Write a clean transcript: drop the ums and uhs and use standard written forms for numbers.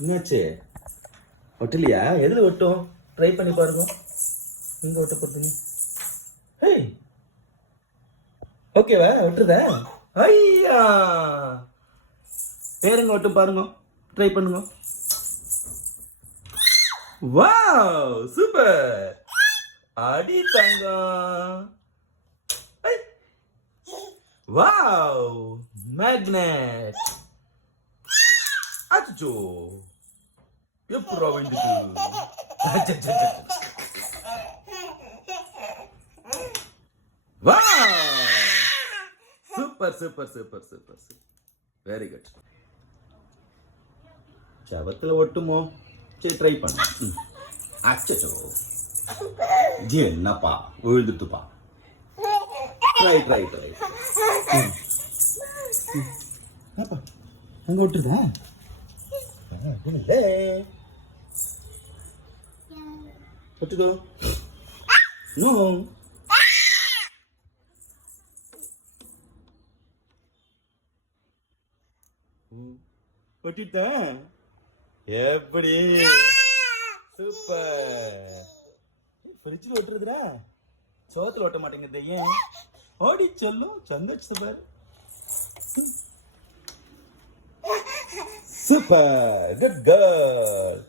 என்னாச்சு? ஒட்டலையா? எதில் ஒட்டும்? ட்ரை பண்ணி பாருங்க. எங்கே ஒட்ட போகிறீங்க? ஹேய், ஓகேவா? ஒட்டுறதா? ஐயா, வேறங்க ஒட்டும் பாருங்க. ட்ரை பண்ணுங்க. Wow, super. அடி தங்கம். Wow, magnet. அச்சோ, எப்படா வந்துட்டு? Wow, super super super super super, very good. செவத்துல ஒட்டுமோ? சரி, ட்ரை பண்ணு. அச்சோ, என்னப்பா விழுந்துட்டுப்பா. Try try try. அங்க ஒட்டுதா? ஒட்டுதோ? நோ. ஒட்டிட்டேன். எப்படி? சூப்பர். ஃப்ரிட்ஜில் ஒட்டுறதுடா, சோத்துல ஒட்ட மாட்டேங்குது. ஏன்? ஓடி சொல்லும் சந்தோஷ பாரு. Super, good girl.